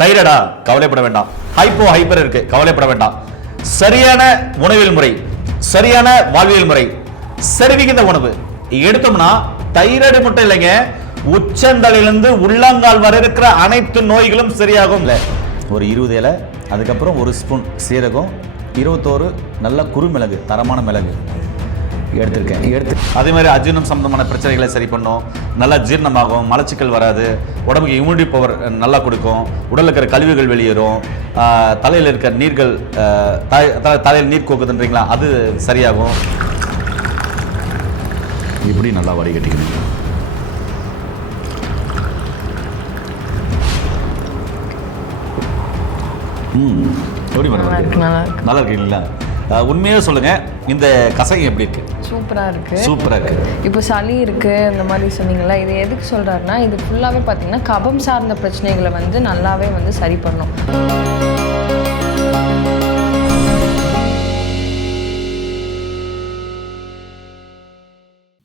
தைரடா கவலைப்பட வேண்டாம். Hypo hyper இருக்கு கவலைப்பட வேண்டாம். சரியான உணவியல் முறை சரியான வாழ்வியல் முறை செருவிகித உணவு. எடுத்தோம்னா தைராய்டு மட்டும் இல்லைங்க உச்சந்தலையிலிருந்து உள்ளங்கால் வரை இருக்கிற அனைத்து நோய்களும் சரியாகும். இல்லை ஒரு இருபது இலை அதுக்கப்புறம் ஒரு ஸ்பூன் சீரகம் இருபத்தோரு நல்ல குறுமிளகு தரமான மிளகு. எடுத்திருக்கேன். எடுத்து அதே மாதிரி அஜீர்ணம் சம்பந்தமான பிரச்சனைகளை சரி பண்ணும். நல்லா ஜீரணமாகும் மலச்சிக்கல் வராது உடம்புக்கு இம்யூனிட்டி பவர் நல்லா கொடுக்கும். உடலில் இருக்கிற கழிவுகள் வெளியேறும். தலையில் இருக்கிற நீர்கள் தலையில் நீர் கோக்குதுன்றீங்களா? அது சரியாகும். இப்படி நல்லா வடிகட்டிக்கணும் ம் எப்படி மேடம் நல்லா இருக்கு நல்லா உண்மையாக சொல்லுங்க இந்த கசகம் எப்படி இருக்கு? சூப்பரா இருக்கு. சூப்பரா இருக்கு. இப்போ சளி இருக்கு இந்த மாதிரி சொன்னீங்களா இது எதுக்கு சொல்றாருன்னா இது ஃபுல்லாவே பார்த்தீங்கன்னா கபம் சார்ந்த பிரச்சனைகளை வந்து நல்லாவே வந்து சரி பண்ணும்.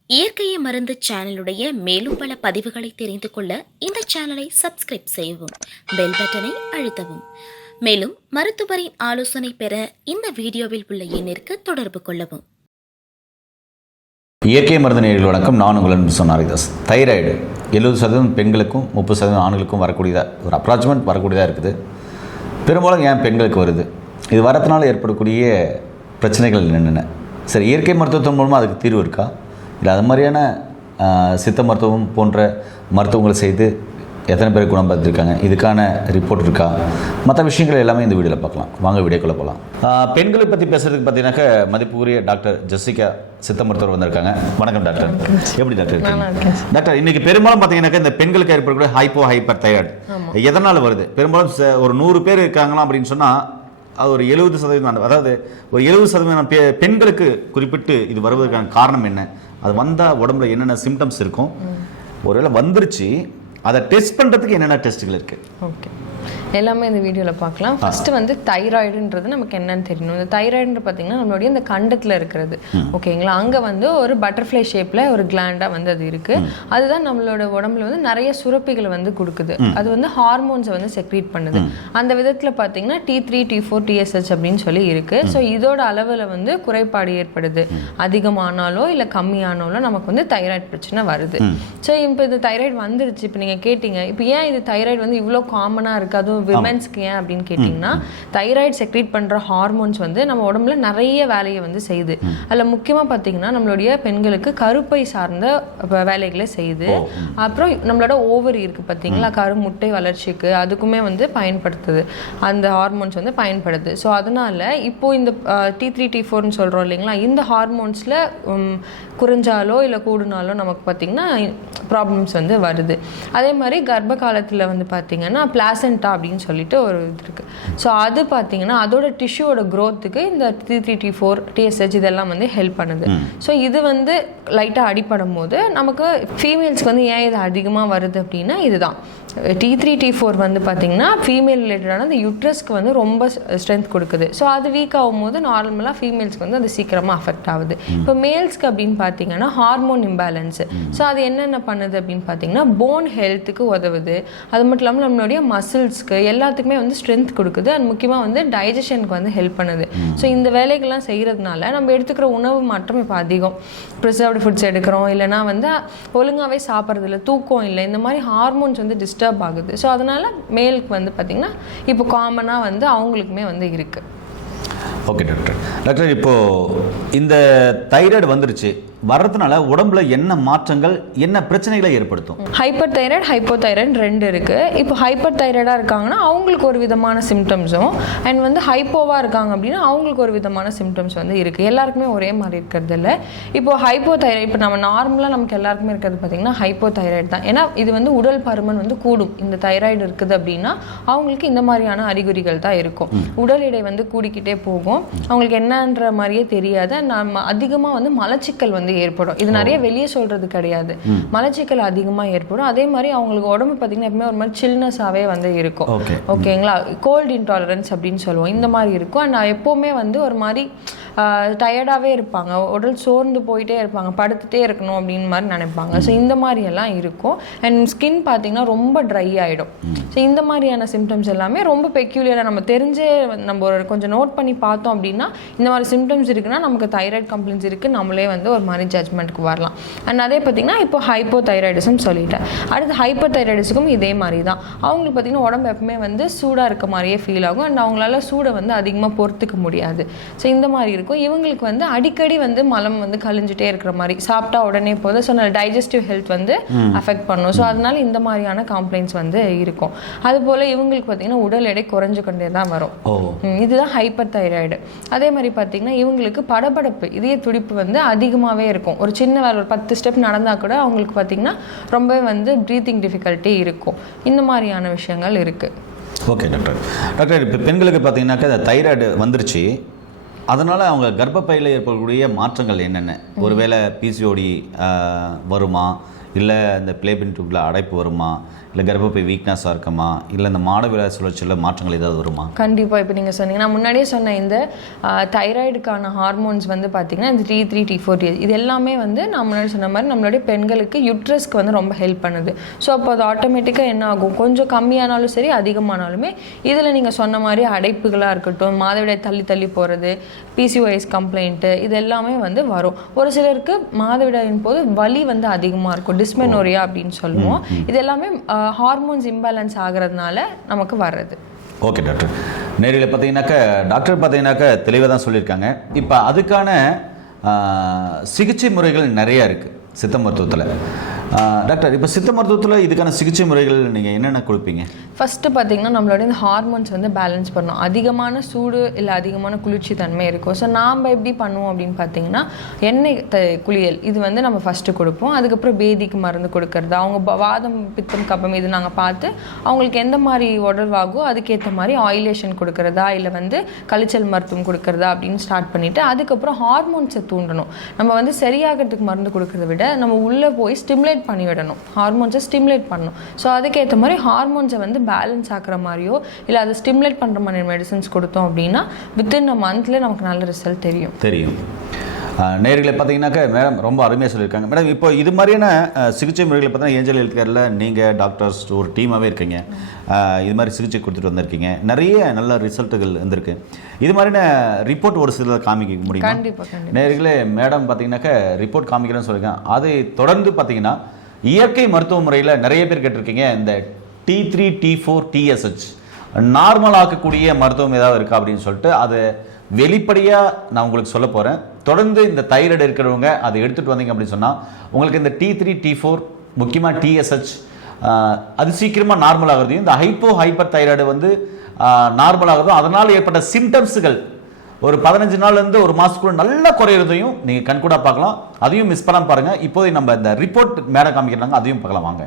இயற்கையை மருந்து சேனலுடைய மேலும் பல பதிவுகளை தெரிந்து கொள்ள இந்த சேனலை சப்ஸ்கிரைப் செய்யவும் பெல் பட்டனை அழுத்தவும். மேலும் மருத்துவரின் ஆலோசனை பெற இந்த வீடியோவில் உள்ள எண்ணிற்கு தொடர்பு கொள்ளவும். இயற்கை மருந்து நேரில் வணக்கம். நான் உங்கள் அன்பு சொன்னாரிதாஸ் தைராய்டு எழுபது சதவீதம் பெண்களுக்கும் முப்பது சதவீதம் ஆண்களுக்கும் வரக்கூடியதாக ஒரு அப்ராச்மெண்ட் வரக்கூடியதாக இருக்குது. பெரும்பாலும் ஏன் பெண்களுக்கு வருது? இது வரத்தினால ஏற்படக்கூடிய பிரச்சனைகள் என்னென்ன? சரி இயற்கை மருத்துவத்தின் மூலமாக அதுக்கு தீர்வு இருக்கா? இல்லை அது மாதிரியான சித்த மருத்துவம் போன்ற மருத்துவங்களை செய்து எத்தனை பேர் குணம் பார்த்துருக்காங்க? இதுக்கான ரிப்போர்ட் இருக்கா? மற்ற விஷயங்கள் எல்லாமே இந்த வீடியோவில் பார்க்கலாம். வாங்க வீடியோக்குள்ளே போகலாம் பெண்களை பற்றி பேசுறதுக்கு பார்த்தீங்கன்னாக்க மதிப்புக்குரிய டாக்டர் ஜெசிகா சித்த மருத்துவர் வந்திருக்காங்க. வணக்கம் டாக்டர். எப்படி டாக்டர் டாக்டர் இன்னைக்கு பெரும்பாலும் பார்த்தீங்கன்னாக்கா இந்த பெண்களுக்கு ஏற்படக்கூடிய ஹைப்போ ஹைப்பர் தைராய்டு எதனால் வருது? பெரும்பாலும் ஒரு நூறு பேர் இருக்காங்களாம் அப்படின்னு சொன்னால் அது ஒரு எழுபது சதவீதம் அதாவது ஒரு எழுபது சதவீதம் பெ- பெண்களுக்கு குறிப்பிட்டு இது வருவதற்கான காரணம் என்ன? அது வந்தால் உடம்புல என்னென்ன சிம்டம்ஸ் இருக்கும்? ஒருவேளை வந்துருச்சு அதை டெஸ்ட் பண்ணுறதுக்கு என்னென்ன டெஸ்ட்டுகள் இருக்குது ஓகே எல்லாமே இந்த வீடியோவில் பார்க்கலாம். ஃபர்ஸ்ட் வந்து தைராய்டுன்றது நமக்கு என்னன்னு தெரியணும். இந்த தைராய்டுன்ற பார்த்தீங்கன்னா நம்மளுடைய இந்த கண்டத்தில் இருக்கிறது. ஓகேங்களா? அங்கே வந்து ஒரு பட்டர்ஃப்ளை ஷேப்பில் ஒரு கிளாண்டாக வந்து அது இருக்கு. அதுதான் நம்மளோட உடம்புல வந்து நிறைய சுரப்பிகளை வந்து கொடுக்குது. அது வந்து ஹார்மோன்ஸை வந்து செக்ரீட் பண்ணுது. அந்த விதத்தில் பார்த்தீங்கன்னா T three T four TSH அப்படின்னு சொல்லி இருக்கு. ஸோ இதோட அளவில் வந்து குறைபாடு ஏற்படுது. அதிகமானாலோ இல்லை கம்மியானாலோ நமக்கு வந்து தைராய்டு பிரச்சனை வருது. ஸோ இப்போ இது தைராய்டு வந்துருச்சு. இப்போ நீங்கள் கேட்டீங்க இப்போ ஏன் இது தைராய்டு வந்து இவ்வளோ காமனாக இருக்குது அதுவும் விமென்ஸ்க்கு ஏன் அப்படின்னு கேட்டிங்கன்னா தைராய்டு செக்ரீட் பண்ணுற ஹார்மோன்ஸ் வந்து நம்ம உடம்புல நிறைய வேலையை வந்து செய்யுது. அதில் முக்கியமாக பார்த்தீங்கன்னா நம்மளுடைய பெண்களுக்கு கருப்பை சார்ந்த வேலைகளை செய்யுது. அப்புறம் நம்மளோட ஓவரி இருக்குது பார்த்தீங்களா கருமுட்டை வளர்ச்சிக்கு அதுக்குமே வந்து பயன்படுத்துது. அந்த ஹார்மோன்ஸ் வந்து பயன்படுது. ஸோ அதனால இப்போ இந்த டி த்ரீ டி ஃபோர்னு சொல்கிறோம் இல்லைங்களா இந்த ஹார்மோன்ஸில் குறைஞ்சாலோ இல்லை கூடுனாலோ நமக்கு பார்த்திங்கன்னா ப்ராப்ளம்ஸ் வந்து வருது. அதே மாதிரி கர்ப்ப காலத்தில் வந்து பார்த்திங்கன்னா பிளாசண்டா அப்படின்னு சொல்லிட்டு ஒரு இது இருக்குது ஸோ அது பார்த்திங்கன்னா அதோட டிஷ்யூவோட க்ரோத்துக்கு இந்த T three T four TSH இதெல்லாம் வந்து ஹெல்ப் பண்ணுது. ஸோ இது வந்து லைட்டாக அடிப்படும் போது நமக்கு ஃபீமேல்ஸ்க்கு வந்து ஏன் இது அதிகமாக வருது அப்படின்னா இதுதான். டி த்ரீ டி ஃபோர் வந்து பார்த்திங்கன்னா ஃபீமேல் ரிலேட்டடான அந்த யூட்ரஸ்க்கு வந்து ரொம்ப ஸ்ட்ரென்த் கொடுக்குது. ஸோ அது வீக் ஆகும்போது நார்மலாக ஃபீமேல்ஸ்க்கு வந்து அது சீக்கிரமாக அஃபெக்ட் ஆகுது. இப்போ மேல்ஸ்க்கு அப்படின்னு பார்த்தீங்கன்னா ஹார்மோன் இம்பேலன்ஸு ஸோ அது என்னென்ன பண்ணுது அப்படின்னு பார்த்தீங்கன்னா போன் ஹெல்த்துக்கு உதவுது. அது மட்டும் இல்லாமல் நம்மளுடைய மசில்ஸ்க்கு எல்லாத்துக்குமே வந்து ஸ்ட்ரென்த் கொடுக்குது. அண்ட் முக்கியமாக வந்து டைஜஷனுக்கு வந்து ஹெல்ப் பண்ணுது. ஸோ இந்த வேலைகள்லாம் செய்கிறதுனால நம்ம எடுத்துக்கிற உணவு மட்டும் இப்போ அதிகம். ப்ரிசர்வ்டு ஃபுட்ஸ் எடுக்கிறோம். இல்லைனா வந்து ஒழுங்காகவே சாப்பிட்றது இல்லை தூக்கம் இல்லை. இந்த மாதிரி ஹார்மோன்ஸ் வந்து டிஸ்டர்ப் ஆகுது. ஸோ அதனால் மேலுக்கு வந்து பார்த்திங்கன்னா இப்போ காமனாக வந்து அவங்களுக்குமே வந்து இருக்குது ஓகே டாக்டர் டாக்டர் இப்போது இந்த தைராய்டு வந்துருச்சு. வர்றதுனால உடம்புல என்ன மாற்றங்கள் என்ன பிரச்சனைகளை ஏற்படுத்தும்? ஹைப்பர் தைராய்டு ஹைப்போ தைராய்டு ரெண்டு இருக்குது இப்போ ஹைப்பர் தைராய்டாக இருக்காங்கன்னா அவங்களுக்கு ஒரு விதமான சிம்டம்ஸும் அண்ட் வந்து ஹைப்போவாக இருக்காங்க அப்படின்னா அவங்களுக்கு ஒரு விதமான சிம்டம்ஸ் வந்து இருக்குது எல்லாருக்குமே ஒரே மாதிரி இருக்கிறது இல்லை. இப்போ ஹைப்போ தைராய்டு இப்போ நம்ம நார்மலாக நமக்கு எல்லாருக்குமே இருக்கிறது பார்த்திங்கன்னா ஹைப்போ தைராய்டு தான். ஏன்னா இது வந்து உடல் பருமன் வந்து கூடும். இந்த தைராய்டு இருக்குது அப்படின்னா அவங்களுக்கு இந்த மாதிரியான அறிகுறிகள் தான் இருக்கும். உடல் எடை வந்து கூடிக்கிட்டே போகும். அவங்களுக்கு என்னன்ற மாதிரியே தெரியாது. நம்ம அதிகமாக வந்து மலச்சிக்கல் வந்து வந்து ஏற்படும். இது நிறைய வெளியே சொல்றது கிடையாது. மலச்சிக்கல் அதிகமா ஏற்படும். அதே மாதிரி அவங்களுக்கு உடம்பு பார்த்தீங்கன்னா எப்பவுமே ஒரு மாதிரி சில்னஸாவே வந்து இருக்கும். ஓகேங்களா? கோல்டு இன்டாலரன்ஸ் அப்படின்னு சொல்லுவோம். இந்த மாதிரி இருக்கும். அண்ட் எப்போவுமே வந்து ஒரு மாதிரி டயர்டாகவே இருப்பாங்க. உடல் சோர்ந்து போயிட்டே இருப்பாங்க. படுத்துட்டே இருக்கணும் அப்படின்னு மாதிரி நினைப்பாங்க. ஸோ இந்த மாதிரியெல்லாம் இருக்கும். அண்ட் ஸ்கின் பார்த்தீங்கன்னா ரொம்ப ட்ரை ஆகிடும் ஸோ இந்த மாதிரியான சிம்டம்ஸ் எல்லாமே ரொம்ப பெக்யூலியராக நம்ம தெரிஞ்சே நம்ம ஒரு கொஞ்சம் நோட் பண்ணி பார்த்தோம் அப்படின்னா இந்த மாதிரி சிம்டம்ஸ் இருக்குன்னா நமக்கு தைராய்டு கம்ப்ளைண்ட்ஸ் இருக்குது நம்மளே வந்து ஒரு மாதிரி ஜட்மெண்ட்டுக்கு வரலாம். அண்ட் அதே பார்த்தீங்கன்னா இப்போ ஹைப்போ தைராய்டிசம் சொல்லிட்டேன். அடுத்து ஹைப்போ தைராய்டிஸுக்கும் இதே மாதிரி தான். அவங்களுக்கு பார்த்தீங்கன்னா உடம்பு எப்பவுமே வந்து சூடாக இருக்க மாதிரியே ஃபீல் ஆகும். அண்ட் அவங்களால சூடை வந்து அதிகமாக பொறுத்துக்க முடியாது. ஸோ இந்த மாதிரி இருக்கும். இவங்களுக்கு வந்து அடிக்கடி வந்து மலம் வந்து கழிஞ்சிட்டே இருக்கிற மாதிரி சாப்பிட்டா உடனே போதும் ஸோ டைஜஸ்டிவ் ஹெல்த் வந்து அஃபெக்ட் பண்ணும். ஸோ அதனால இந்த மாதிரியான கம்ப்ளைண்ட்ஸ் வந்து இருக்கும். அதுபோல் இவங்களுக்கு பார்த்தீங்கன்னா உடல் எடை குறைஞ்சு கொண்டே தான் வரும். இதுதான் ஹைப்பர் தைராய்டு அதே மாதிரி பார்த்தீங்கன்னா இவங்களுக்கு படபடப்பு இதய துடிப்பு வந்து அதிகமாகவே இருக்கும். ஒரு சின்ன வேலை ஒரு பத்து ஸ்டெப் நடந்தால் கூட அவங்களுக்கு பார்த்தீங்கன்னா ரொம்பவே வந்து ப்ரீத்திங் டிஃபிகல்ட்டி இருக்கும். இந்த மாதிரியான விஷயங்கள் இருக்குது ஓகே டாக்டர் டாக்டர் இப்போ பெண்களுக்கு பார்த்தீங்கன்னாக்கா தைராய்டு வந்துருச்சு. அதனால் அவங்க கர்ப்பப்பையில் ஏற்படக்கூடிய மாற்றங்கள் என்னென்ன? ஒருவேளை பிசிஓடி வருமா? இல்லை இந்த பிளேபின் டியூப்பில் அடைப்பு வருமா? இல்லை கர்ப்பப்பை வீக்னஸாக இருக்குமா? இல்லை இந்த மாடவிழா சுழற்சியில் மாற்றங்கள் ஏதாவது வருமா? கண்டிப்பாக இப்போ நீங்கள் சொன்னீங்க நான் முன்னாடியே சொன்ன இந்த தைராய்டுக்கான ஹார்மோன்ஸ் வந்து பார்த்தீங்கன்னா இந்த டி த்ரீ டி ஃபோர் இது எல்லாமே வந்து நான் முன்னாடி சொன்ன மாதிரி நம்மளுடைய பெண்களுக்கு யுட்ரஸ்க்கு வந்து ரொம்ப ஹெல்ப் பண்ணுது. ஸோ அப்போ அது ஆட்டோமேட்டிக்காக என்ன ஆகும்? கொஞ்சம் கம்மியானாலும் சரி அதிகமானாலுமே இதில் நீங்கள் சொன்ன மாதிரி அடைப்புகளாக இருக்கட்டும் மாதவிடாய் தள்ளி தள்ளி போகிறது பிசிஓஎஸ் கம்ப்ளைண்ட்டு இது எல்லாமே வந்து வரும். ஒரு சிலருக்கு மாதவிடாயின் போது வலி வந்து அதிகமாக இருக்கும் டிஸ்மெனோரியா அப்படின்னு சொல்லுவோம். இது எல்லாமே ஹார்மோன்ஸ் இம்பேலன்ஸ் ஆகிறதுனால நமக்கு வர்றது. Okay doctor. நேரில் பார்த்தீங்கன்னாக்க டாக்டர் பார்த்தீங்கன்னாக்க தெளிவாக தான் சொல்லியிருக்காங்க. இப்போ அதுக்கான சிகிச்சை முறைகள் நிறையா இருக்குது சித்த மருத்துவத்தில். டாக்டர் இப்போ சித்த மருத்துவத்தில் இதுக்கான சிகிச்சை முறைகள் நீங்கள் என்னென்ன கொடுப்பீங்க? ஃபஸ்ட்டு பார்த்தீங்கன்னா நம்மளோட இந்த ஹார்மோன்ஸ் வந்து பேலன்ஸ் பண்ணணும். அதிகமான சூடு இல்லை அதிகமான குளிர்ச்சி தன்மை இருக்கும். ஸோ நாம் எப்படி பண்ணுவோம் அப்படின்னு பார்த்தீங்கன்னா எண்ணெய் த குளியல் இது வந்து நம்ம ஃபஸ்ட்டு கொடுப்போம். அதுக்கப்புறம் பேதிக்கு மருந்து கொடுக்கறது. அவங்க வாதம் பித்தம் கப்பம் இது நாங்கள் பார்த்து அவங்களுக்கு எந்த மாதிரி உடல்வாகோ அதுக்கேற்ற மாதிரி ஆயிலேஷன் கொடுக்கறதா இல்லை வந்து கழிச்சல் மருத்துவம் கொடுக்கறதா அப்படின்னு ஸ்டார்ட் பண்ணிவிட்டு அதுக்கப்புறம் ஹார்மோன்ஸை தூண்டணும். நம்ம வந்து சரியாகிறதுக்கு மருந்து கொடுக்கறத விட நம்ம உள்ளே போய் ஸ்டிமுலேட் பண்ணி விடணும் ஹார்மோன்ஸை ஸ்டிமுலேட் பண்ணணும். ஸோ அதுக்கேற்ற மாதிரி ஹார்மோன்ஸை வந்து பேலன்ஸ் ஆக்குற மாதிரியோ இல்லை அதை ஸ்டிமுலேட் பண்ணுற மாதிரி மெடிசன்ஸ் கொடுத்தோம் அப்படின்னா வித்தின் அ மந்த்லேயே நமக்கு நல்ல ரிசல்ட் தெரியும். தெரியும். நேர்களை பார்த்தீங்கன்னாக்கா மேடம் ரொம்ப அருமையாக சொல்லியிருக்காங்க. மேடம் இப்போ இது மாதிரியான சிகிச்சை முறைகளை பார்த்தீங்கன்னா ஏஞ்சல் ஹெல்த் கேரில் நீங்கள் டாக்டர்ஸ் ஒரு டீமாகவே இருக்கீங்க. இது மாதிரி சிகிச்சை கொடுத்துட்டு வந்திருக்கீங்க. நிறைய நல்ல ரிசல்ட்டுகள் வந்திருக்கு. இது மாதிரியான ரிப்போர்ட் ஒரு சிலர் காமிக்க முடியுமா? நேர்களே மேடம் பார்த்தீங்கன்னாக்கா ரிப்போர்ட் காமிக்கிறேன்னு சொல்லியிருக்கேன் அதை தொடர்ந்து பார்த்தீங்கன்னா இயற்கை மருத்துவ முறையில் நிறைய பேர் கேட்டிருக்கீங்க. இந்த T three T four TSH normal ஆக்கக்கூடிய மருத்துவம் ஏதாவது இருக்கா அப்படின்னு சொல்லிட்டு அது வெளிப்படையாக நான் உங்களுக்கு சொல்ல போகிறேன் தொடர்ந்து இந்த தைராய்டு இருக்கிறவங்க அதை எடுத்துகிட்டு வந்தீங்க அப்படின்னு சொன்னால் உங்களுக்கு இந்த டி த்ரீ டி ஃபோர் முக்கியமாக டிஎஸ்ஹெச் அது சீக்கிரமாக நார்மல் ஆகுறதையும் இந்த ஹைப்போ ஹைப்பர் தைராய்டு வந்து நார்மல் ஆகிறதும் அதனால் ஏற்பட்ட சிம்டம்ஸுகள் ஒரு பதினஞ்சு நாள்லேருந்து ஒரு மாதத்துக்குள்ள நல்லா குறையிறதையும் நீங்கள் கண்கூடாக பார்க்கலாம். அதையும் மிஸ் பண்ணாமல் பாருங்கள் இப்போதைக்கு நம்ம இந்த ரிப்போர்ட் மேடம் காமிக்கிறாங்க அதையும் பார்க்கலாம் வாங்க.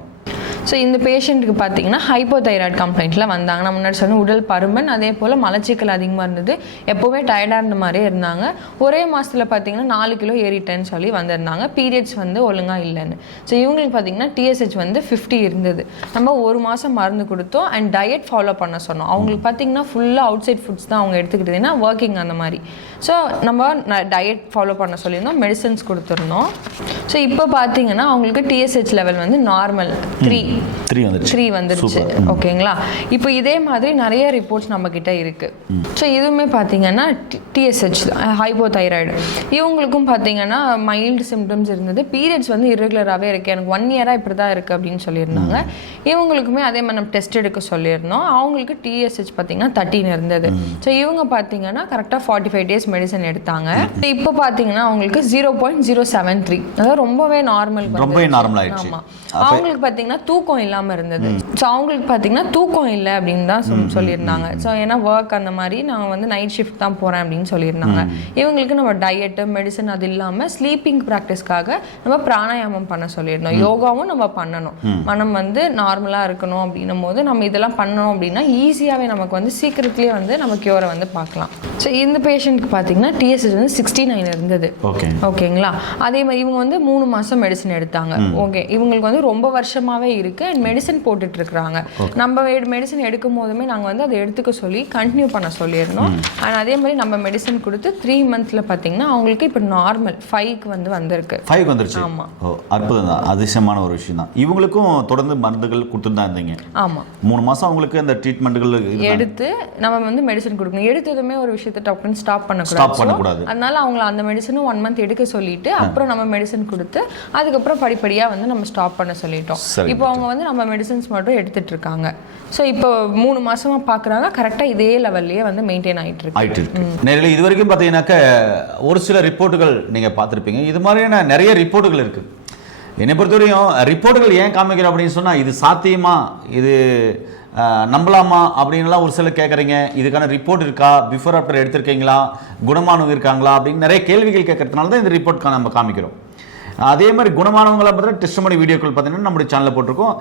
ஸோ இந்த பேஷண்ட்டுக்கு பார்த்தீங்கன்னா ஹைப்போதைராய்டு கம்ப்ளைண்ட்டில் வந்தாங்க நான் முன்னாடி சொன்ன உடல் பருமன் அதே போல் மலச்சிக்கல் அதிகமாக இருந்தது. எப்போவுமே டயர்டாக இருந்த மாதிரியே இருந்தாங்க. ஒரே மாதத்தில் பார்த்தீங்கன்னா நாலு கிலோ ஏறிட்டேன்னு சொல்லி வந்திருந்தாங்க. பீரியட்ஸ் வந்து ஒழுங்காக இல்லைன்னு. ஸோ இவங்களுக்கு பார்த்தீங்கன்னா டிஎஸ்ஹெச் வந்து ஃபிஃப்டி இருந்தது. நம்ம ஒரு மாதம் மருந்து கொடுத்தோம் அண்ட் டயட் ஃபாலோ பண்ண சொன்னோம். அவங்களுக்கு பார்த்தீங்கன்னா ஃபுல்லாக அவுட் சைட் ஃபுட்ஸ் தான் அவங்க எடுத்துக்கிட்டதுன்னா ஒர்க்கிங் அந்த மாதிரி. ஸோ நம்ம டயட் ஃபாலோ பண்ண சொல்லியிருந்தோம் மெடிசன்ஸ் கொடுத்துருந்தோம். ஸோ இப்போ பார்த்தீங்கன்னா அவங்களுக்கு டிஎஸ்ஹெச் லெவல் வந்து நார்மல் த்ரீ த்ரீ வந்துருச்சு த்ரீ வந்துருச்சு ஓகேங்களா? இப்போ இதே மாதிரி நிறைய ரிப்போர்ட்ஸ் நம்ம கிட்ட இருக்கு ஸோ இதுவுமே பார்த்தீங்கன்னா டிஎஸ்ஹெச் ஹைப்போதைராய்டு இவங்களுக்கும் பார்த்தீங்கன்னா மைல்டு சிம்டம்ஸ் இருந்தது. பீரியட்ஸ் வந்து இரெகுலராகவே இருக்கு. எனக்கு ஒன் இயராக இப்படி தான் இருக்கு அப்படின்னு சொல்லியிருந்தாங்க. இவங்களுக்குமே அதே மாதிரி நம்ம டெஸ்ட் எடுக்க சொல்லியிருந்தோம். அவங்களுக்கு டிஎஸ்ஹெச் பார்த்தீங்கன்னா தேர்ட்டின் இருந்தது. ஸோ இவங்க பார்த்தீங்கன்னா கரெக்டாக ஃபார்ட்டி ஃபைவ் டேஸ் மெடிசன் எடுத்தாங்க. இப்போ பார்த்தீங்கன்னா அவங்களுக்கு zero point zero seven three அதாவது ரொம்பவே நார்மல் ரொம்பவே normal ஆயிடுச்சு. அவங்களுக்கு பார்த்தீங்கன்னா தூக்க தூக்கம் இல்லாமல் இருந்தது. ஸோ அவங்களுக்கு பார்த்தீங்கன்னா தூக்கம் இல்லை அப்படின்னு தான் சொல் சொல்லியிருந்தாங்க. ஸோ ஏன்னா ஒர்க் அந்த மாதிரி நான் வந்து நைட் ஷிஃப்ட் தான் போகிறேன் அப்படின்னு சொல்லியிருந்தாங்க. இவங்களுக்கு நம்ம டயட்டு மெடிசன் அது இல்லாமல் ஸ்லீப்பிங் ப்ராக்டிஸ்க்காக நம்ம பிராணாயாமம் பண்ண சொல்லியிருந்தோம். யோகாவும் நம்ம பண்ணணும். மனம் வந்து நார்மலாக இருக்கணும் அப்படின்னும் போது நம்ம இதெல்லாம் பண்ணோம் அப்படின்னா ஈஸியாகவே நமக்கு வந்து சீக்கிரத்துலேயே வந்து நம்ம கியூரை வந்து பார்க்கலாம். ஸோ இந்த பேஷண்ட்க்கு பார்த்தீங்கன்னா டிஎஸ்எஸ் வந்து சிக்ஸ்டி நைன் இருந்தது ஓகே ஓகேங்களா அதே மாதிரி இவங்க வந்து மூணு மாசம் மெடிசன் எடுத்தாங்க. ஓகே இவங்களுக்கு வந்து ரொம்ப வருஷமாவே இருக்கு. அண்ட் மெடிசன் போட்டுட்டு இருக்காங்க நம்ம மெடிசன் எடுக்கும் போதுமே நாங்க வந்து அதை எடுத்துக்க சொல்லி கண்டினியூ பண்ண சொல்லியிருந்தோம். அண்ட் அதே மாதிரி நம்ம மெடிசன் கொடுத்து த்ரீ மந்த்ஸ்ல பாத்தீங்கன்னா அவங்களுக்கு இப்போ நார்மல் ஃபைவ்க்கு வந்து வந்திருக்கு. ஃபைவ் வந்துருச்சு? ஆமா. ஓ அற்புதம் தான். அதிசயமான ஒரு விஷயம் தான். இவங்களுக்கும் தொடர்ந்து மருந்துகள் கொடுத்துட்டு தான் இருந்தீங்க. ஆமா. மூணு மாதம் அவங்களுக்கு அந்த ட்ரீட்மெண்ட்டுகள் எடுத்து நம்ம வந்து மெடிசன் கொடுக்கணும். எடுத்ததுமே ஒரு விஷயத்தை டக்குன்னு ஸ்டாப் Stop பண்ணக்கூடாது. அதனால அவங்கள அந்த மெடிசனும் ஒன் மந்த் எடுக்க சொல்லிட்டு அப்புறம் நம்ம மெடிசன் கொடுத்து அதுக்கப்புறம் படிப்படியா வந்து நம்ம ஸ்டாப் பண்ண சொல்லிட்டோம். இப்போ அவங்க வந்து நம்ம மெடிசன்ஸ் மட்டும் எடுத்துட்டு இருக்காங்க. ஸோ இப்போ மூணு மாசமா பார்க்குறாங்க கரெக்டாக இதே லெவல்லையே வந்து மெயின்டைன் ஆயிட்டு இருக்கு. நேரில் இது வரைக்கும் பார்த்தீங்கன்னாக்க ஒரு சில ரிப்போர்ட்டுகள் நீங்கள் பார்த்துருப்பீங்க. இது மாதிரியான நிறைய ரிப்போர்ட்டுகள் இருக்கு. என்னை பொறுத்தவரையும் ரிப்போர்ட்டுகள் ஏன் காமிக்கிறோம் அப்படின்னு சொன்னால் இது சாத்தியமா? இது நம்பலாமா அப்படின்லாம் ஒரு சிலர் கேட்குறீங்க இதுக்கான ரிப்போர்ட் இருக்கா? Before after எடுத்திருக்கீங்களா? குணமானவங்க இருக்காங்களா? அப்படின்னு நிறைய கேள்விகள் கேட்கறதுனால தான் இந்த ரிப்போர்ட் நம்ம காமிக்கிறோம். அதே மாதிரி குணமானவங்களை பார்த்தா டெஸ்ட் மணி வீடியோக்கள் பார்த்தீங்கன்னா நம்மளுடைய சேனலில் போட்டிருக்கோம்.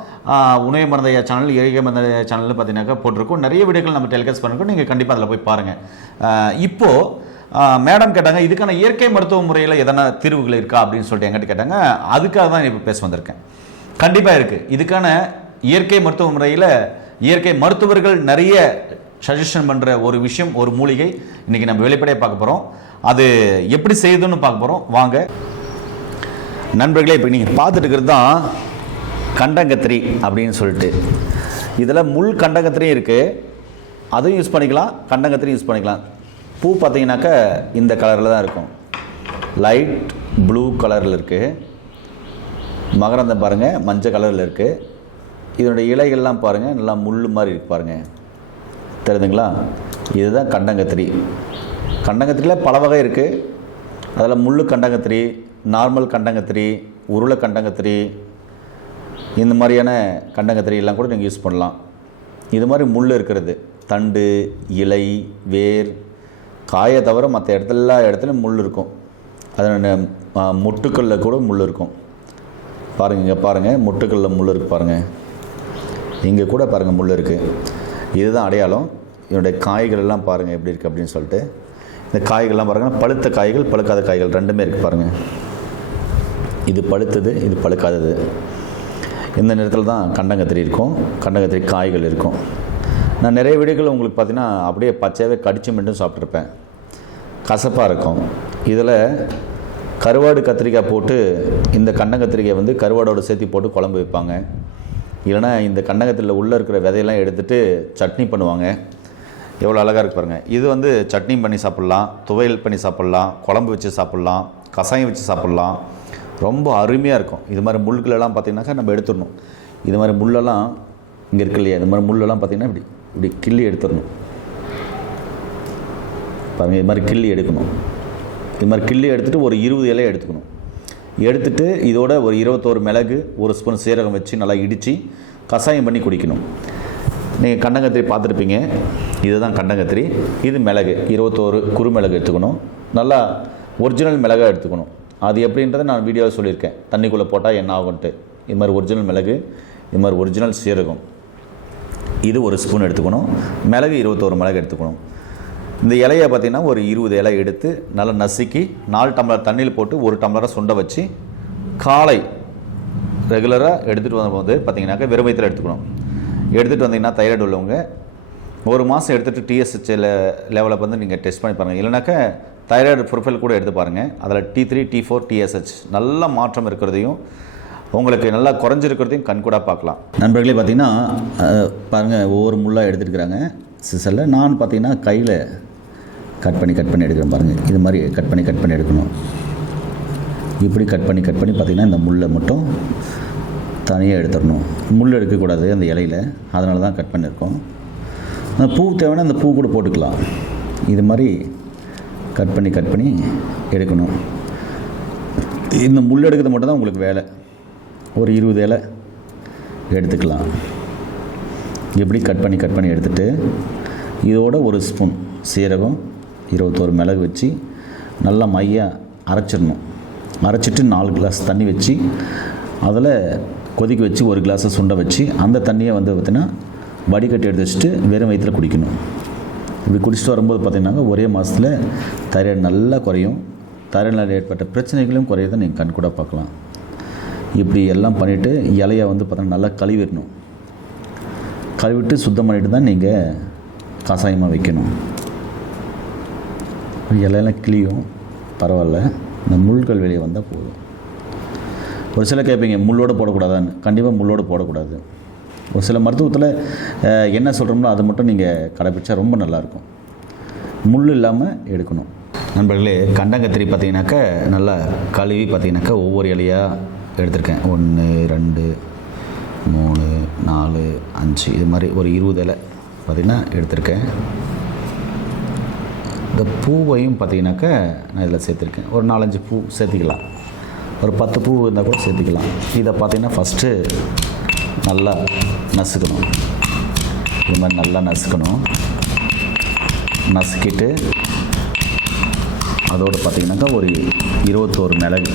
உணவு மருந்தையா சேனல் இயற்கை மருந்தையா சேனலில் பார்த்தீங்கன்னாக்கா போட்டிருக்கோம். நிறைய வீடியோக்கள் நம்ம டெலிகாஸ்ட் பண்ணிருக்கோம். நீங்கள் கண்டிப்பாக அதில் போய் பாருங்கள் இப்போது மேடம் கேட்டாங்க இதுக்கான இயற்கை மருத்துவ முறையில் எதனா தீர்வுகள் இருக்கா? அப்படின்னு சொல்லிட்டு என்கிட்ட கேட்டாங்க. அதுக்காக தான் இப்போ பேச வந்திருக்கேன். கண்டிப்பாக இருக்குது இதுக்கான இயற்கை மருத்துவ முறையில் இயற்கை மருத்துவர்கள் நிறைய சஜஷன் பண்ணுற ஒரு விஷயம் ஒரு மூலிகை இன்னைக்கு நம்ம வெளிப்படையாக பார்க்க போகிறோம் அது எப்படி செய்யுதுன்னு பார்க்க போகிறோம் வாங்க. நண்பர்களே இப்போ நீங்கள் பார்த்துட்டு இருக்கிறது தான் கண்டங்கத்திரி அப்படின்னு சொல்லிட்டு. இதில் முள் கண்டங்கத்திரியும் இருக்குது அதுவும் யூஸ் பண்ணிக்கலாம். கண்டங்கத்திரியும் யூஸ் பண்ணிக்கலாம். பூ பார்த்தீங்கன்னாக்கா இந்த கலரில் தான் இருக்கும். லைட் ப்ளூ கலரில் இருக்குது மகரந்தம் பாருங்கள் மஞ்சள் கலரில் இருக்குது இதனுடைய இலைகள்லாம் பாருங்கள் நல்லா முள் மாதிரி இருக்கு பாருங்கள் தெரியுதுங்களா? இதுதான் கண்டங்கத்திரி. கண்டங்கத்திரியில் பல வகை இருக்குது அதில் முள் கண்டங்கத்திரி நார்மல் கண்டங்கத்திரி உருளை கண்டங்கத்திரி இந்த மாதிரியான கண்டங்கத்திரி எல்லாம் கூட நீங்கள் யூஸ் பண்ணலாம். இது மாதிரி முள் இருக்கிறது. தண்டு இலை வேர் காயை தவிர மற்ற இடத்துல எல்லா இடத்துலையும் முள் இருக்கும். அதனுடைய முட்டுக்களில் கூட முள் இருக்கும். பாருங்கள் இங்கே பாருங்கள் முட்டுக்களில் முள் இருக்கு பாருங்கள் இங்கே கூட பாருங்கள் முள் இருக்குது இதுதான் அடையாளம். இதனுடைய காய்கள் எல்லாம் பாருங்கள் எப்படி இருக்குது அப்படின்னு சொல்லிட்டு. இந்த காய்கள்லாம் பாருங்கள் பழுத்த காய்கள் பழுக்காத காய்கள் ரெண்டுமே இருக்குது பாருங்கள் இது பழுத்தது இது பழுக்காதது. இந்த நேரத்தில் தான் கண்டங்கத்திரி இருக்கும் கண்டங்கத்திரி காய்கள் இருக்கும். நான் நிறைய வீடுகள் உங்களுக்கு பார்த்தீங்கன்னா அப்படியே பச்சையாகவே கடிச்சு மட்டும் சாப்பிட்ருப்பேன் கசப்பாக இருக்கும். இதில் கருவாடு கத்திரிக்காய் போட்டு இந்த கண்டங்கத்திரிக்காய் வந்து கருவாடோடு சேர்த்து போட்டு குழம்பு வைப்பாங்க. இல்லைன்னா இந்த கண்ணகத்தில் உள்ளே இருக்கிற விதையெல்லாம் எடுத்துட்டு சட்னி பண்ணுவாங்க. எவ்வளோ அழகாக இருக்கு பாருங்கள் இது வந்து சட்னி பண்ணி சாப்பிட்லாம் துவையல் பண்ணி சாப்பிட்லாம் குழம்பு வச்சு சாப்பிட்லாம் கசாயம் வச்சு சாப்பிட்லாம். ரொம்ப அருமையாக இருக்கும். இது மாதிரி முள்களெல்லாம் பார்த்தீங்கன்னாக்கா நம்ம எடுத்துடணும். இது மாதிரி முள்ளெல்லாம் இங்கே இருக்கு இல்லையா? இது மாதிரி முள்ளெல்லாம் பார்த்தீங்கன்னா இப்படி இப்படி கிள்ளி எடுத்துடணும். பாருங்கள் இது மாதிரி கிள்ளி எடுக்கணும். இது மாதிரி கிள்ளி எடுத்துகிட்டு ஒரு இருபது இலையை எடுத்துக்கணும். எடுத்துட்டு இதோட ஒரு இருபத்தோரு மிளகு ஒரு ஸ்பூன் சீரகம் வச்சு நல்லா இடித்து கஷாயம் பண்ணி குடிக்கணும். நீங்கள் கண்டங்கத்திரி பார்த்துருப்பீங்க. இதுதான் கண்டங்கத்திரி இது மிளகு. இருபத்தோரு குறுமிளகு எடுத்துக்கணும். நல்லா ஒரிஜினல் மிளகாக எடுத்துக்கணும். அது எப்படின்றத நான் வீடியோவில் சொல்லியிருக்கேன். தண்ணிக்குள்ளே போட்டால் என்ன ஆகும்ன்ட்டு. இது மாதிரி ஒரிஜினல் மிளகு இது மாதிரி ஒரிஜினல் சீரகம். இது ஒரு ஸ்பூன் எடுத்துக்கணும். மிளகு இருபத்தோரு மிளகு எடுத்துக்கணும். இந்த இலையை பார்த்தீங்கன்னா ஒரு இருபது இலை எடுத்து நல்லா நசுக்கி நாலு டம்ளர் தண்ணியில் போட்டு ஒரு டம்ளரை சுண்ட வச்சு காலை ரெகுலராக எடுத்துகிட்டு வந்தபோது பார்த்தீங்கன்னாக்கா வெறும் வயிற்றில் எடுத்துக்கணும். எடுத்துகிட்டு வந்தீங்கன்னா தைராய்டு உள்ளவங்க ஒரு மாதம் எடுத்துகிட்டு டிஎஸ்ஹெச் லெவலில் வந்து நீங்கள் டெஸ்ட் பண்ணி பாருங்கள் இல்லைனாக்கா தைராய்டு ப்ரொஃபைல் கூட எடுத்து பாருங்கள் அதில் T three T four TSH நல்ல மாற்றம் இருக்கிறதையும் உங்களுக்கு நல்லா குறைஞ்சிருக்கிறதையும் கண்கூடாக பார்க்கலாம். நண்பர்களே பார்த்தீங்கன்னா பாருங்கள் ஒவ்வொரு முள்ளாக எடுத்துருக்குறாங்க. சிசலில் நான் பார்த்தீங்கன்னா கையில் கட் பண்ணி கட் பண்ணி எடுக்கிறேன் பாருங்கள் இது மாதிரி கட் பண்ணி கட் பண்ணி எடுக்கணும். இப்படி கட் பண்ணி கட் பண்ணி பார்த்தீங்கன்னா இந்த முள்ளை மட்டும் தனியாக எடுத்துடணும். முள் எடுக்கக்கூடாது அந்த இலையில். அதனால தான் கட் பண்ணியிருக்கோம். அந்த பூ தேவைன்னா அந்த பூ கூட போட்டுக்கலாம். இது மாதிரி கட் பண்ணி கட் பண்ணி எடுக்கணும். இந்த முள் எடுக்கிறது மட்டும் தான் உங்களுக்கு வேலை. ஒரு இருபது இலை எடுத்துக்கலாம். இப்படி கட் பண்ணி கட் பண்ணி எடுத்துகிட்டு இதோட ஒரு ஸ்பூன் சீரகம் இருபத்தோரு மிளகு வச்சு நல்லா மையாக அரைச்சிடணும். அரைச்சிட்டு நாலு கிளாஸ் தண்ணி வச்சு அதில் கொதிக்க வச்சு ஒரு கிளாஸை சுண்ட வச்சு அந்த தண்ணியை வந்து பார்த்திங்கன்னா வடிகட்டி எடுத்து வச்சுட்டு வெறும் வயிற்றில் குடிக்கணும். இப்படி குடிச்சிட்டு வரும்போது பார்த்திங்கன்னாங்க ஒரே மாதத்தில் தைராய்டு நல்லா குறையும். தைராய்டில் ஏற்பட்ட பிரச்சனைகளும் குறையதை நீங்கள் கண் கூட பார்க்கலாம். இப்படி எல்லாம் பண்ணிவிட்டு இலையை வந்து பார்த்தீங்கன்னா நல்லா கழுவிடணும். கழுவிட்டு சுத்தம் பண்ணிட்டு தான் நீங்கள் கஷாயமாக வைக்கணும். இலையெல்லாம் கிளியும் பரவாயில்ல. இந்த முள்கள் வெளியே வந்தால் போதும். ஒரு சில கேட்பீங்க முள்ளோடு போடக்கூடாதான்னு. கண்டிப்பாக முள்ளோடு போடக்கூடாது. ஒரு சில மருத்துவத்தில் என்ன சொல்கிறோம்னா அதை மட்டும் நீங்கள் கடைப்பிடிச்சா ரொம்ப நல்லாயிருக்கும். முள் இல்லாமல் எடுக்கணும். நண்பர்களே கண்டங்கத்திரி பார்த்தீங்கன்னாக்கா நல்லா கழுவி பார்த்தீங்கன்னாக்கா ஒவ்வொரு இலையாக எடுத்திருக்கேன். ஒன்று ரெண்டு மூணு நாலு அஞ்சு. இது மாதிரி ஒரு இருபது இலை பார்த்திங்கன்னா எடுத்திருக்கேன். இந்த பூவையும் பார்த்திங்கனாக்கா நான் இதில் சேர்த்துருக்கேன். ஒரு நாலஞ்சு பூ சேர்த்துக்கலாம். ஒரு பத்து பூ இருந்தால் கூட சேர்த்துக்கலாம். இதை பார்த்தீங்கன்னா ஃபஸ்ட்டு நல்லா நசுக்கணும். இது மாதிரி நல்லா நசுக்கணும். நசுக்கிட்டு அதோடு பார்த்தீங்கன்னாக்கா ஒரு இருபத்தோரு மிளகு.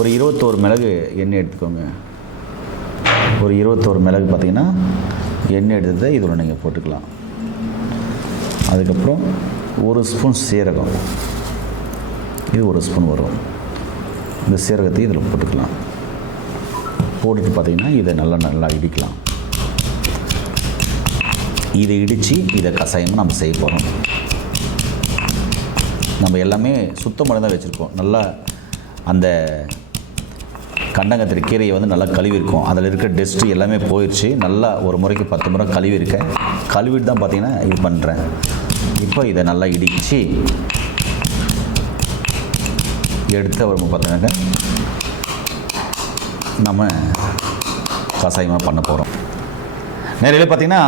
ஒரு இருபத்தோரு மிளகு எண்ணெய் எடுத்துக்கோங்க. ஒரு இருபத்தோரு மிளகு பார்த்தீங்கன்னா எண்ணெய் எடுத்ததை இதில் நீங்கள் போட்டுக்கலாம். அதுக்கப்புறம் ஒரு ஸ்பூன் சீரகம். இது ஒரு ஸ்பூன் வரும். இந்த சீரகத்தையும் இதில் போட்டுக்கலாம். போட்டுட்டு பார்த்தீங்கன்னா இதை நல்லா நல்லா இடிக்கலாம். இதை இடித்து இதை கஷாயமாக நம்ம செய்ய போகிறோம் நம்ம எல்லாமே சுத்தமாக தான் வச்சுருக்கோம் நல்லா அந்த கண்டங்கத்திரி கீரையை வந்து நல்லா கழுவி இருக்கும் அதில் இருக்க டெஸ்ட்டு எல்லாமே போயிடுச்சு. நல்லா ஒரு முறைக்கு பத்து முறை கழுவி இருக்கேன் கழுவிட்டு தான் பார்த்தீங்கன்னா இது பண்ணுறேன் இப்போ இதை நல்லா இடித்து எடுத்து ஒரு பார்த்தீங்கன்னாக்க நம்ம கசாயமாக பண்ண போகிறோம் நிறைய பார்த்திங்கன்னா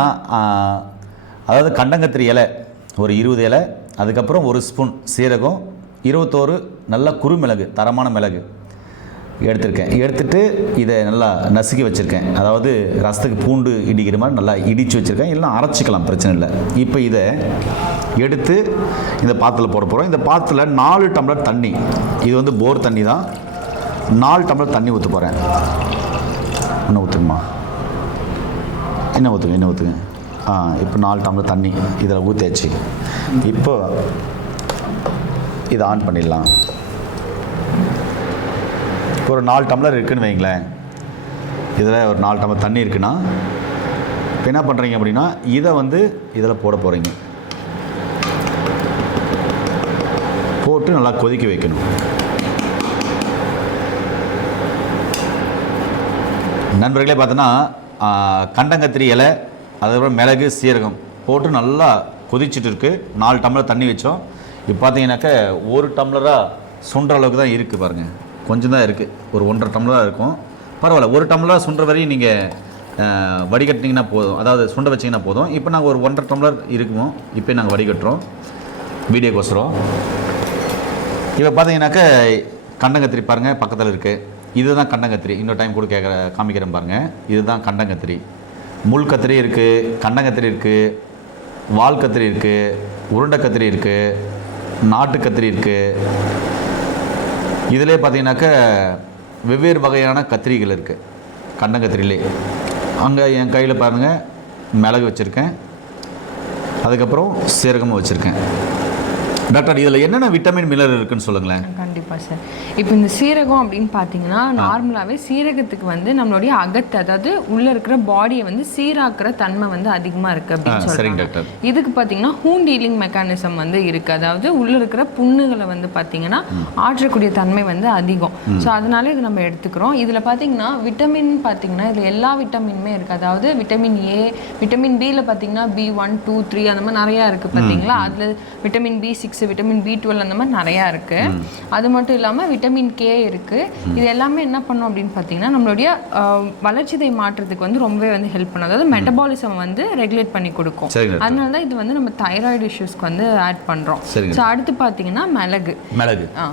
அதாவது கண்டங்கத்திரி இலை ஒரு இருபது இலை அதுக்கப்புறம் ஒரு ஸ்பூன் சீரகம் இருபத்தோரு நல்ல குறுமிளகு தரமான மிளகு. எடுத்திருக்கேன். எடுத்துட்டு இதை நல்லா நசுக்கி வச்சுருக்கேன். அதாவது ரசத்துக்கு பூண்டு இடிக்கிற மாதிரி நல்லா இடித்து வச்சுருக்கேன். இல்லை அரைச்சிக்கலாம் பிரச்சனை இல்லை. இப்போ இதை எடுத்து இந்த பாத்திரத்தில் போட போகிறோம் இந்த பாத்திரத்தில் நாலு டம்ளர் தண்ணி. இது வந்து போர் தண்ணி தான். நாலு டம்ளர் தண்ணி ஊற்ற போகிறேன் இன்னும் ஊற்றுமா என்ன ஊற்றுங்க என்ன ஊற்றுங்க ஆ இப்போ நாலு டம்ளர் தண்ணி இதில் ஊற்றியாச்சு இப்போ இதை ஆன் பண்ணிடலாம். ஒரு நாலு டம்ளர் இருக்குதுன்னு வைங்களேன். இதில் ஒரு நாலு டம்ளர் தண்ணி இருக்குன்னா இப்போ என்ன பண்ணுறீங்க அப்படின்னா இதை வந்து இதில் போட போகிறீங்க போட்டு நல்லா கொதிக்க வைக்கணும். நண்பர்களே பார்த்தோன்னா கண்டங்கத்திரி இலை அதுக்கப்புறம் மிளகு சீரகம் போட்டு நல்லா கொதிச்சுட்டு இருக்குது நாலு டம்ளர் தண்ணி வச்சோம். இப்போ பார்த்தீங்கன்னாக்க ஒரு டம்ளராக சுண்டுற அளவுக்கு தான் இருக்குது பாருங்கள் கொஞ்சம் தான் இருக்குது ஒரு ஒன்றரை டம்ளராக இருக்கும். பரவாயில்ல ஒரு டம்ளராக சுண்டுற வரையும் நீங்கள் வடிகட்டினீங்கன்னா போதும். அதாவது சுண்ட வச்சிங்கன்னா போதும். இப்போ நாங்கள் ஒரு ஒன்றரை டம்ளர் இருக்குமோ இப்போ நாங்கள் வடிகட்டுறோம். வீடியோக்கோசரம் இப்போ பார்த்தீங்கன்னாக்க கண்டங்கத்திரி பாருங்கள் பக்கத்தில் இருக்குது இதுதான் கண்டங்கத்திரி. இன்னொரு டைம் கூட கேட்குற காமிக்கிறேன் பாருங்கள் இதுதான் கண்டங்கத்திரி. முள் கத்திரி இருக்குது கண்டங்கத்திரி இருக்குது வால் கத்திரி இருக்குது உருண்டை கத்திரி இருக்குது நாட்டு கத்திரி இருக்குது இதிலே பார்த்தீங்கன்னாக்க வெவ்வேறு வகையான கத்திரிகள் இருக்குது கண்டங்கத்திரிலே அங்கே என் கையில் பாருங்கள் மிளகு வச்சுருக்கேன். அதுக்கப்புறம் சீரகமும் வச்சுருக்கேன். டாக்டர் இதில் என்னென்ன விட்டமின் மினரல் இருக்குன்னு சொல்லுங்களேன். கண்டிப்பா சார் இப்போ இந்த சீரகம் அப்படின்னு பார்த்தீங்கன்னா நார்மலாவே சீரகத்துக்கு வந்து நம்மளுடைய அகத்தை அதாவது உள்ள இருக்கிற பாடியை வந்து சீராக்குற தன்மை வந்து அதிகமா இருக்கு ஆ, அப்படின்னு டாக்டர். இதுக்கு பார்த்தீங்கன்னா ஹூண்ட் ஹீலிங் மெக்கானிசம் வந்து இருக்கு. அதாவது உள்ள இருக்கிற புண்ணுகளை வந்து பார்த்தீங்கன்னா ஆற்றக்கூடிய தன்மை வந்து அதிகம். ஸோ அதனால இது நம்ம எடுத்துக்கிறோம். இதில் பார்த்தீங்கன்னா விட்டமின் பார்த்தீங்கன்னா இதில் எல்லா விட்டமினுமே இருக்கு. அதாவது விட்டமின் ஏ விட்டமின் பியில் பார்த்தீங்கன்னா பி ஒன் டூ த்ரீ அந்த மாதிரி நிறையா இருக்கு பார்த்தீங்களா அதில் vitamin B six vitamin B twelve அந்த மாதிரி நிறையா இருக்கு. அது மட்டும் மட்டும் இல்லாமல் விட்டமின் கே இருக்குது இது எல்லாமே என்ன பண்ணும் அப்படின்னு பார்த்தீங்கன்னா நம்மளுடைய வளர்ச்சிதை மாற்றத்துக்கு வந்து ரொம்பவே வந்து ஹெல்ப் பண்ணும். அதாவது மெட்டபாலிசம் வந்து ரெகுலேட் பண்ணி கொடுக்கும். அதனால தான் இது வந்து நம்ம தைராய்டு இஷ்யூஸ்க்கு வந்து ஆட் பண்ணுறோம். ஸோ அடுத்து பார்த்தீங்கன்னா மிளகு. மிளகு. ஆ.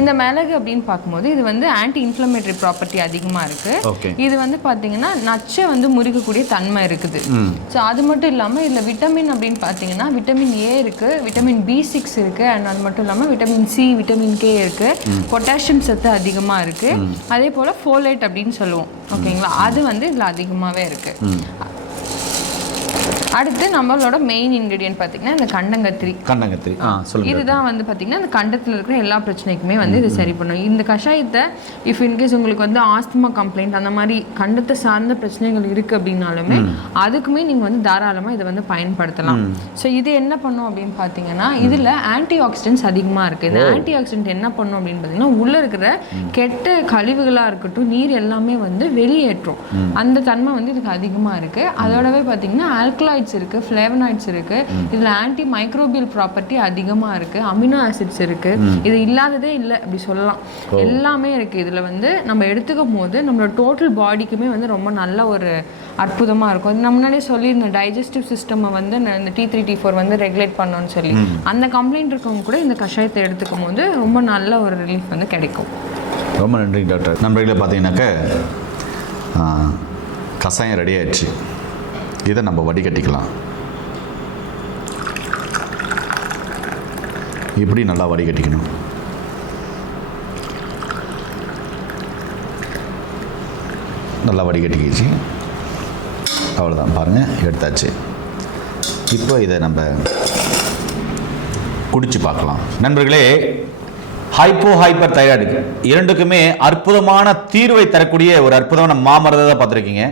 இந்த மிளகு அப்படின்னு பார்க்கும்போது இது வந்து ஆன்டி இன்ஃப்ளமேட்டரி ப்ராப்பர்ட்டி அதிகமாக இருக்கு. ஓகே. இது வந்து பார்த்தீங்கன்னா நச்சை வந்து முறிக்கக்கூடிய தன்மை இருக்குது. ஸோ அது மட்டும் இல்லாமல் இதில் விட்டமின் அப்படின்னு பார்த்தீங்கன்னா விட்டமின் ஏ இருக்கு விட்டமின் பி சிக்ஸ் இருக்கு அண்ட் அது மட்டும் இல்லாமல் விட்டமின் சி விட்டமின் கே இருக்கு. பொட்டாசியம் சத்து அதிகமாக இருக்கு. அதே போல் ஃபோலேட் அப்படின்னு சொல்லுவோம். ஓகேங்களா அது வந்து இதில் அதிகமாகவே இருக்கு. அடுத்து நம்மளோட மெயின் இன்க்ரீடியன்ட் பார்த்தீங்கன்னா இந்த கண்டங்கத்திரி. கண்டங்கத்திரி. ஆ சொல்லுங்க. இதுதான் வந்து பார்த்தீங்கன்னா அந்த கண்டத்தில் இருக்கிற எல்லா பிரச்சனைக்குமே வந்து இது சரி பண்ணும். இந்த கஷாயத்தை இஃப் இன்கேஸ் உங்களுக்கு வந்து ஆஸ்துமா கம்ப்ளைண்ட் அந்த மாதிரி கண்டத்தை சார்ந்த பிரச்சனைகள் இருக்குது அப்படின்னாலுமே அதுக்குமே நீங்கள் வந்து தாராளமாக இதை வந்து பயன்படுத்தலாம். ஸோ இது என்ன பண்ணும் அப்படின்னு பார்த்தீங்கன்னா இதில் ஆன்டி ஆக்சிடென்ட்ஸ் அதிகமாக இருக்குது இந்த ஆன்டி ஆக்சிடென்ட் என்ன பண்ணும் அப்படின்னு பார்த்தீங்கன்னா உள்ளே இருக்கிற கெட்ட கழிவுகளாக இருக்கட்டும் நீர் எல்லாமே வந்து வெளியேற்றும். அந்த தன்மை வந்து இதுக்கு அதிகமாக இருக்குது அதோடவே பார்த்தீங்கன்னா ஆல்கலாய்ட்ஸ் இருக்குது ஃப்ளேவனாய்ட்ஸ் இருக்குது இதில் ஆன்டி மைக்ரோபியல் ப்ராப்பர்ட்டி அதிகமாக இருக்குது அமினோ ஆசிட்ஸ் இருக்குது இது இல்லாததே இல்லை அப்படி சொல்லலாம். எல்லாமே இருக்குது இதில் வந்து நம்ம எடுத்துக்கும் போது நம்மளோட டோட்டல் பாடிக்குமே வந்து ரொம்ப நல்ல ஒரு அற்புதமாக இருக்கும். நான் முன்னாடியே சொல்லியிருந்தேன் டைஜஸ்டிவ் சிஸ்டமை வந்து இந்த டி த்ரீ டி ஃபோர் வந்து ரெகுலேட் பண்ணணும்னு சொல்லி. அந்த கம்ப்ளைண்ட் இருக்கவங்க கூட இந்த கஷாயத்தை எடுத்துக்கும் போது ரொம்ப நல்ல ஒரு ரிலீஃப் வந்து கிடைக்கும். ரொம்ப நன்றி டாக்டர் நண்பர்களே பார்த்தீங்கன்னாக்க கஷாயம் ரெடி ஆயிடுச்சு. இதை நம்ம வடிகட்டிக்கலாம். இப்படி நல்லா வடிகட்டிக்கணும். நல்லா வடிகட்டிக்கிச்சு. அவ்வளோதான் பாருங்கள் எடுத்தாச்சு. இப்போ இதை நம்ம குடிச்சு பார்க்கலாம். நண்பர்களே ஹைப்போ ஹைப்பர் தைராய்டு இரண்டுக்குமே அற்புதமான தீர்வை தரக்கூடிய ஒரு அற்புதமான மாமரத்தை பார்த்துருக்கீங்க.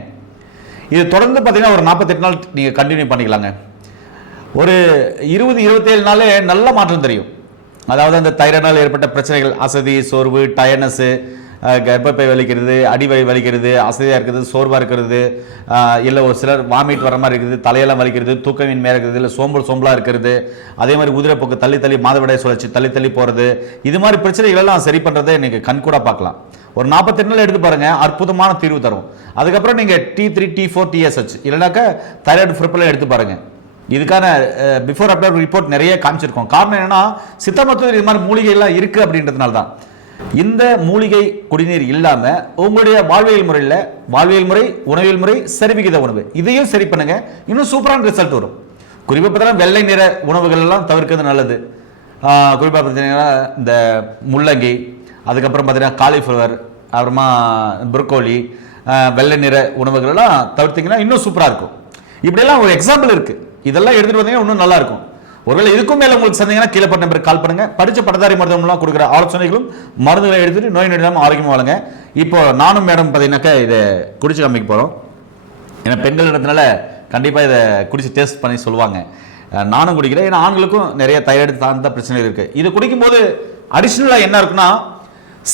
இது தொடர்ந்து பார்த்தீங்கன்னா ஒரு நாற்பத்தெட்டு நாள் நீங்கள் கண்டினியூ பண்ணிக்கலாங்க. ஒரு இருபது இருபத்தேழு நாளே நல்ல மாற்றம் தெரியும். அதாவது அந்த தைரனால் ஏற்பட்ட பிரச்சனைகள் அசதி சோர்வு டயர்னஸ்ஸு கர்ப்பப்பை வலிக்கிறது அடிவழி வலிக்கிறது அசதியாக இருக்கிறது சோர்வாக இருக்கிறது இல்லை ஒரு சிலர் வாமிட் வர மாதிரி இருக்குது தலையெல்லாம் வலிக்கிறது தூக்கமின்மையாக இருக்கிறது இல்லை சோம்பல் சோம்பலாக இருக்கிறது. அதே மாதிரி உதிரைப்போக்கு தள்ளி தள்ளி மாதவிடாய் சுழற்சி தள்ளி தள்ளி போகிறது இது மாதிரி பிரச்சனைகளெல்லாம் சரி பண்ணுறதை நீங்கள் கண்கூட பார்க்கலாம். ஒரு நாற்பத்தெட்டு நாள் எடுத்து பாருங்க அற்புதமான தீர்வு தரும். அதுக்கப்புறம் நீங்கள் T three T four TSH இல்லைனாக்கா தைராய்டு ஃப்ரிப்பெல்லாம் எடுத்து பாருங்கள் இதுக்கான பிஃபோர் அப்டர் ரிப்போர்ட் நிறைய காமிச்சிருக்கோம். காரணம் என்னன்னா சித்த மருத்துவத்தில் இது மாதிரி மூலிகைகள்லாம் இருக்குது அப்படின்றதுனால தான் இந்த மூலிகை குடிநீர் இல்லாம உங்களுடைய வாழ்வியல் முறையில் வாழ்வியல் முறை உணவியல் முறை சரிவிகித உணவு. இதையும் சரி பண்ணுங்க. இன்னும் சூப்பரான ரிசல்ட் வரும். குறிப்பாக பார்த்தீங்கன்னா வெள்ளை நிற உணவுகள் எல்லாம் தவிர்க்கிறது நல்லது. குறிப்பாக பார்த்தீங்கன்னா இந்த முள்ளங்கி அதுக்கப்புறம் பார்த்தீங்கன்னா காலிஃப்ளவர் அப்புறமா புரோக்கோலி வெள்ளை நிற உணவுகள் எல்லாம் தவிர்த்தீங்கன்னா இன்னும் சூப்பராக இருக்கும். இப்படியெல்லாம் ஒரு எக்ஸாம்பிள் இருக்கு. இதெல்லாம் எடுத்துகிட்டு வந்தீங்கன்னா இன்னும் நல்லா இருக்கும். ஒருவேளை இதுக்கும் மேல உங்களுக்கு சந்தேகம்னா கீழே பட்ட நம்பருக்கு கால் பண்ணுங்க. படிச்ச பட்டதாரி மருத்துவம்லாம் கொடுக்குற ஆலோசனைகளும் மருந்துகளை எடுத்துட்டு நோய் நொடி இல்லாமல் ஆரோக்கியமாக வாழுங்க. இப்போ நானும் மேடம் பார்த்தீங்கன்னாக்கா இதை குடிச்சு காமிக்க போகிறோம் ஏன்னா பெண்கள் இடத்துனால கண்டிப்பாக இதை குடிச்சு டேஸ்ட் பண்ணி சொல்லுவாங்க. நானும் குடிக்கிறேன். ஏன்னா ஆண்களுக்கும் நிறைய தைராய்டு சார்ந்த பிரச்சனைகள் இருக்கு. இது குடிக்கும்போது அடிஷ்னலாக என்ன இருக்குன்னா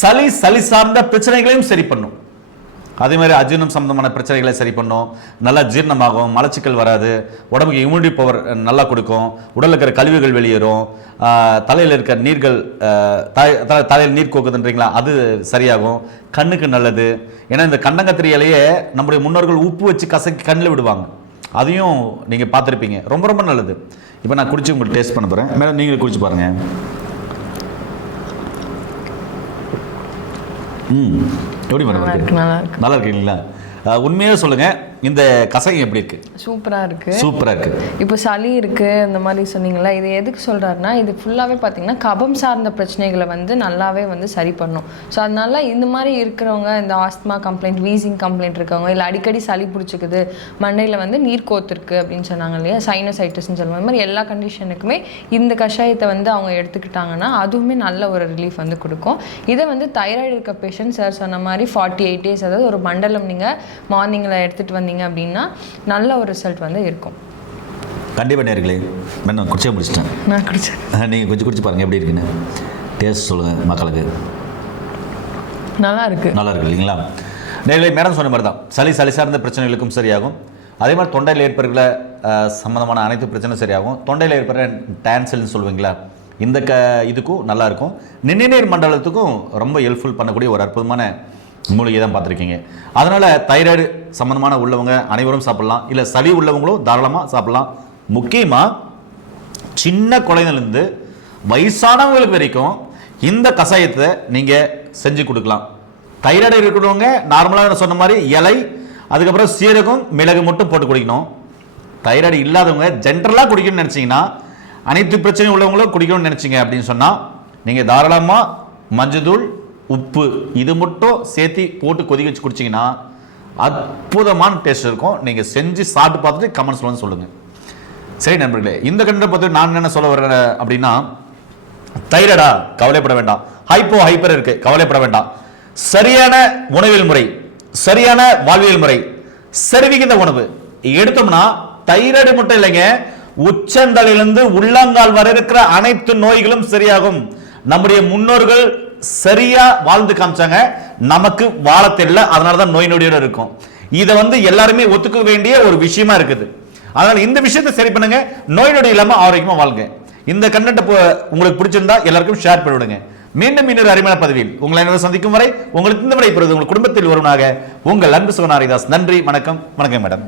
சளி சளி சார்ந்த பிரச்சனைகளையும் சரி பண்ணும். அதே மாதிரி அஜீர்ணம் சம்பந்தமான பிரச்சனைகளை சரி பண்ணும். நல்லா ஜீரணமாகும் மலச்சிக்கல் வராது உடம்புக்கு இம்யூனிட்டி பவர் நல்லா கொடுக்கும் உடலில் இருக்கிற கழிவுகள் வெளியேறும் தலையில் இருக்க நீர்கள் தலையில் நீர் கோக்குதுன்றீங்களா அது சரியாகும். கண்ணுக்கு நல்லது. ஏன்னா இந்த கண்டங்கத்திரி இலையே நம்முடைய முன்னோர்கள் உப்பு வச்சு கசக்கி கண்ணில் விடுவாங்க. அதையும் நீங்கள் பார்த்துருப்பீங்க. ரொம்ப ரொம்ப நல்லது. இப்போ நான் குடிச்சு உங்களுக்கு டேஸ்ட் பண்ண போகிறேன் மேடம் நீங்களும் குடிச்சு பாருங்கள் எப்படி மேடம் இருக்கு. நல்லா இருக்கு உண்மையாவே சொல்லுங்க இந்த கசகம் எப்படி இருக்கு? சூப்பரா இருக்கு. சூப்பரா இருக்கு. இப்போ சளி இருக்கு அந்த மாதிரி சொன்னீங்களா இது எதுக்கு சொல்றாருன்னா இது ஃபுல்லாவே பார்த்தீங்கன்னா கபம் சார்ந்த பிரச்சனைகளை வந்து நல்லாவே வந்து சரி பண்ணும். ஸோ அதனால இந்த மாதிரி இருக்கிறவங்க இந்த ஆஸ்துமா கம்ப்ளைண்ட் வீசிங் கம்ப்ளைண்ட் இருக்கவங்க இல்லை அடிக்கடி சளி பிடிச்சிக்குது மண்டையில் வந்து நீர் கோத்திருக்கு அப்படின்னு சொன்னாங்க இல்லையா சைனசைட்டிஸ்ன்னு சொல்லுவாங்க. இந்த மாதிரி எல்லா கண்டிஷனுக்குமே இந்த கஷாயத்தை வந்து அவங்க எடுத்துக்கிட்டாங்கன்னா அதுவுமே நல்ல ஒரு ரிலீஃப் வந்து கொடுக்கும். இதை வந்து தைராய்டு இருக்க பேஷண்ட் சார் சொன்ன மாதிரி ஃபார்ட்டி எயிட் டேஸ் அதாவது ஒரு மண்டலம் நீங்கள் மார்னிங்கில் எடுத்துகிட்டு வந்தீங்க அப்படின்னா நல்ல ஒரு ரிசல்ட் வந்து இருக்கும். கண்டிப்பா நேர்களே நான் குடிச்சே முடிச்சிட்டேன் நான் குடிச்சேன். அஹ், நீங்க கொஞ்சம் குடிச்சு பாருங்க எப்படி இருக்குன்னு. டேஸ்ட் சொல்லுங்க மக்களுக்கு. நல்லா இருக்கு நல்லா இருக்கு இல்லைங்களா? நேர்களே மேடம் சொன்ன மாதிரி தான் சளி சளி சார்ந்த பிரச்சனைகளுக்கும் சரியாகும். அதே மாதிரி தொண்டையில் ஏற்படுகிற அஹ், சம்பந்தமான அனைத்து பிரச்சனையும் சரியாகும். தொண்டையில் ஏற்படுற டான்சல்னு சொல்லுவீங்களா? இந்த க இதுக்கும் நல்லா இருக்கும் நிணநீர் மண்டலத்துக்கும் ரொம்ப ஹெல்ப்ஃபுல் பண்ணக்கூடிய ஒரு அற்புதமான மூலிகை தான் பார்த்துருக்கீங்க. அதனால் தைராய்டு சம்மந்தமான உள்ளவங்க அனைவரும் சாப்பிட்லாம். இல்லை சளி உள்ளவங்களும் தாராளமாக சாப்பிட்லாம். முக்கியமாக சின்ன குழந்தைலேருந்து வயசானவங்களுக்கு வரைக்கும் இந்த கஷாயத்தை நீங்கள் செஞ்சு கொடுக்கலாம். தைராய்டு இருக்கிறவங்க நார்மலாக நான் சொன்ன மாதிரி இலை அதுக்கப்புறம் சீரகம் மிளகு மட்டும் போட்டு குடிக்கணும். தைராய்டு இல்லாதவங்க ஜென்ரலாக குடிக்கணும்னு நினச்சிங்கன்னா அனைத்து பிரச்சனையும் உள்ளவங்களும் குடிக்கணும்னு நினச்சிங்க அப்படின்னு சொன்னால் நீங்கள் தாராளமாக மஞ்சள் உப்பு இது மட்டும் சேர்த்து போட்டு கொதிக்க வச்சு குடிச்சிங்கன்னா அற்புதமான டேஸ்ட் இருக்கும். நீங்கள் செஞ்சு சாப்பிட்டு பார்த்துட்டு கமெண்ட்ஸில் வந்து சொல்லுங்கள் சரி நண்பர்களே இந்த கண்டனை பற்றி நான் என்ன சொல்ல வர்றேன் அப்படின்னா தைரடா கவலைப்பட வேண்டாம். ஹைப்போ ஹைப்பர் இருக்கு கவலைப்பட வேண்டாம். சரியான உணவியல் முறை சரியான வாழ்வியல் முறை செறிவிகிந்த உணவு. எடுத்தோம்னா தைராய்டு மட்டும் இல்லைங்க உச்சந்தலையிலிருந்து உள்ளங்கால் வரை இருக்கிற அனைத்து நோய்களும் சரியாகும். நம்முடைய முன்னோர்கள் சரியா வாழ்ந்து காமிச்சாங்க. நமக்கு வாழ தெரியல. அதனாலதான் நோய் நொடியோட இருக்கும். இதை வந்து எல்லாருமே ஒத்துக்க வேண்டிய ஒரு விஷயமா இருக்குது. அதனால இந்த விஷயத்தை சரி பண்ணுங்க. நோய் நொடி இல்லாம ஆரோக்கியமா வாழுங்க. இந்த கண்டென்ட் உங்களுக்கு பிடிச்சிருந்தா எல்லாருக்கும் ஷேர் பண்ணிவிடுங்க. மீண்டும் இன்னொரு அருமையான பதவியில் உங்களை அனைவரும் சந்திக்கும் வரை உங்களுக்கு இந்த விடை பெறுவது உங்கள் குடும்பத்தில் ஒருவனாக உங்கள் அன்பு சுகனாரிதாஸ் நன்றி வணக்கம் வணக்கம் மேடம்.